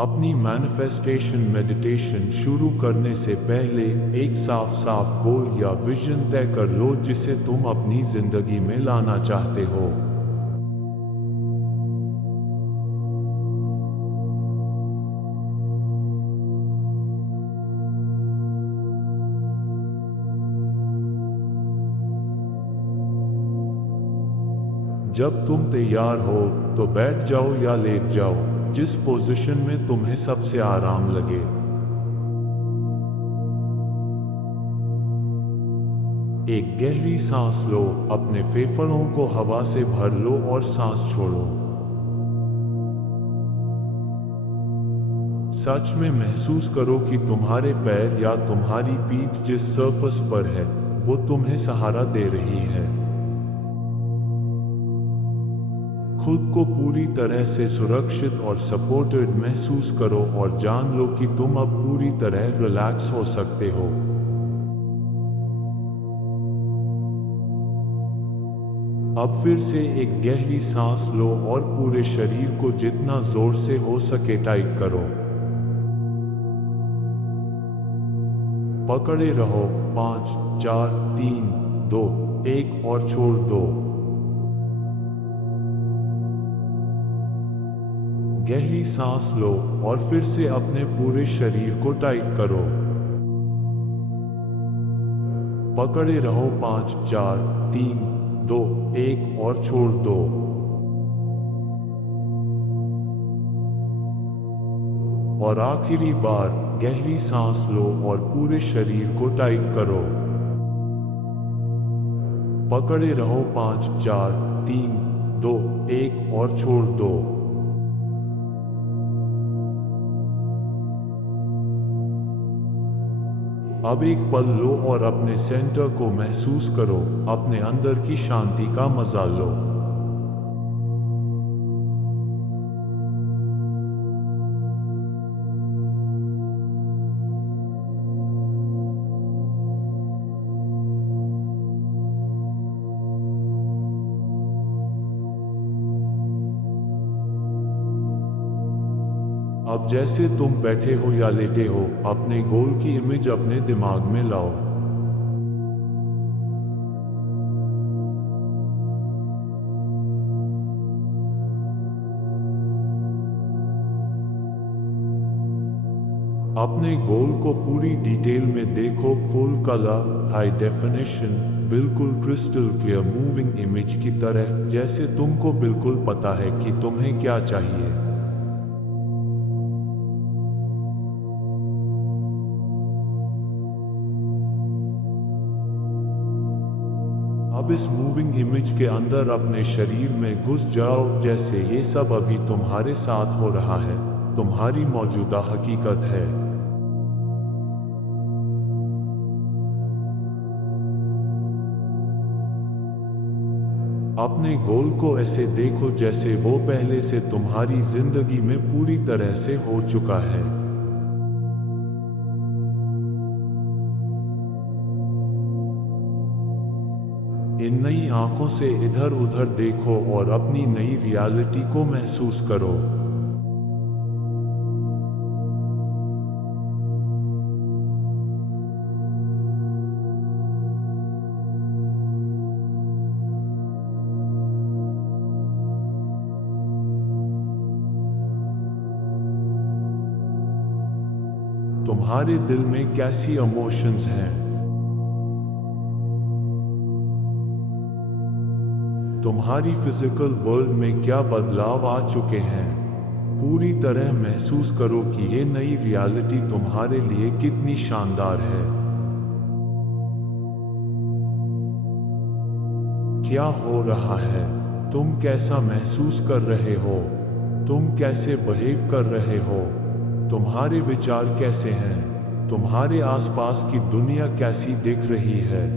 अपनी manifestation meditation शुरू करने से पहले एक साफ साफ गोल या विजन तय कर लो जिसे तुम अपनी जिंदगी में लाना चाहते हो। जब तुम तैयार हो तो बैठ जाओ या लेट जाओ, जिस पोजीशन में तुम्हें सबसे आराम लगे। एक गहरी सांस लो, अपने फेफड़ों को हवा से भर लो और सांस छोड़ो। सच में महसूस करो कि तुम्हारे पैर या तुम्हारी पीठ जिस सरफेस पर है वो तुम्हें सहारा दे रही है। खुद को पूरी तरह से सुरक्षित और सपोर्टेड महसूस करो और जान लो कि तुम अब पूरी तरह रिलैक्स हो सकते हो। अब फिर से एक गहरी सांस लो और पूरे शरीर को जितना जोर से हो सके टाइट करो। पकड़े रहो। 5 4 3 2 1 और छोड़ दो। गहरी सांस लो और फिर से अपने पूरे शरीर को टाइट करो। पकड़े रहो। 5 4 3 2 1 और छोड़ दो। और आखिरी बार गहरी सांस लो और पूरे शरीर को टाइट करो। पकड़े रहो। 5 4 3 2 1 और छोड़ दो। अब एक पल लो और अपने सेंटर को महसूस करो, अपने अंदर की शांति का मजा लो। अब जैसे तुम बैठे हो या लेटे हो, अपने गोल की इमेज अपने दिमाग में लाओ। अपने गोल को पूरी डिटेल में देखो, फुल कलर, हाई डेफिनेशन, बिल्कुल क्रिस्टल क्लियर मूविंग इमेज की तरह, जैसे तुमको बिल्कुल पता है कि तुम्हें क्या चाहिए। अब इस मूविंग इमेज के अंदर अपने शरीर में घुस जाओ, जैसे ये सब अभी तुम्हारे साथ हो रहा है, तुम्हारी मौजूदा हकीकत है। अपने गोल को ऐसे देखो जैसे वो पहले से तुम्हारी जिंदगी में पूरी तरह से हो चुका है। इन नई आंखों से इधर उधर देखो और अपनी नई रियलिटी को महसूस करो। तुम्हारे दिल में कैसी इमोशंस हैं? तुम्हारी फिजिकल वर्ल्ड में क्या बदलाव आ चुके हैं? पूरी तरह महसूस करो कि ये नई रियलिटी तुम्हारे लिए कितनी शानदार है। क्या हो रहा है? तुम कैसा महसूस कर रहे हो? तुम कैसे बिहेव कर रहे हो? तुम्हारे विचार कैसे हैं? तुम्हारे आसपास की दुनिया कैसी दिख रही है?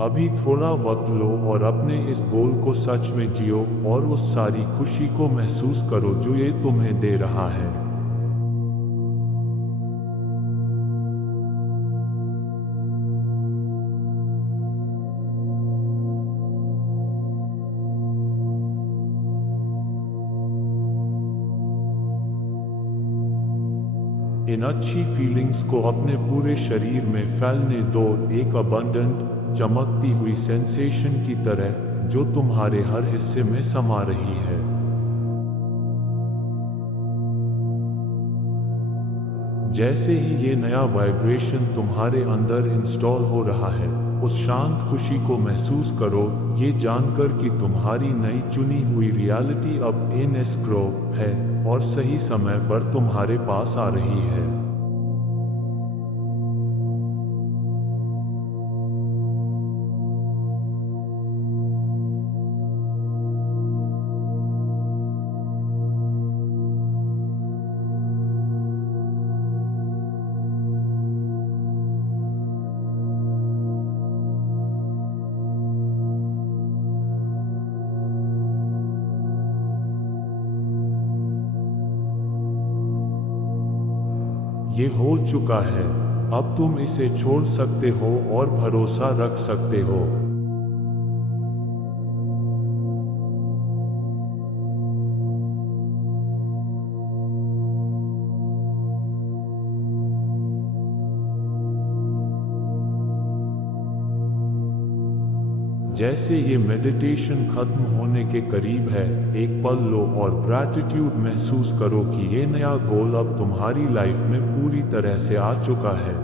अभी थोड़ा वक्त लो और अपने इस गोल को सच में जियो और उस सारी खुशी को महसूस करो जो ये तुम्हें दे रहा है। इन अच्छी फीलिंग्स को अपने पूरे शरीर में फैलने दो, एक अबंडेंट चमकती हुई सेंसेशन की तरह जो तुम्हारे हर हिस्से में समा रही है। जैसे ही ये नया वाइब्रेशन तुम्हारे अंदर इंस्टॉल हो रहा है, उस शांत खुशी को महसूस करो, ये जानकर कि तुम्हारी नई चुनी हुई रियलिटी अब इन एस्क्रो है और सही समय पर तुम्हारे पास आ रही है। ये हो चुका है, अब तुम इसे छोड़ सकते हो और भरोसा रख सकते हो। जैसे ये मेडिटेशन खत्म होने के करीब है, एक पल लो और ग्रैटिट्यूड महसूस करो कि ये नया गोल अब तुम्हारी लाइफ में पूरी तरह से आ चुका है।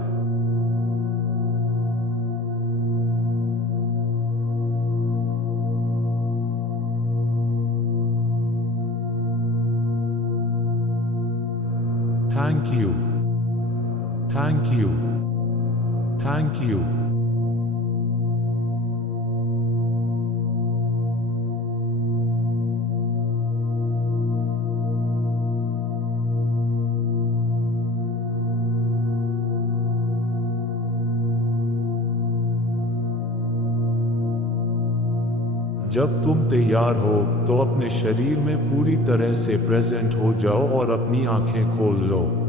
Thank you, thank you, thank you. जब तुम तैयार हो तो अपने शरीर में पूरी तरह से प्रेजेंट हो जाओ और अपनी आंखें खोल लो।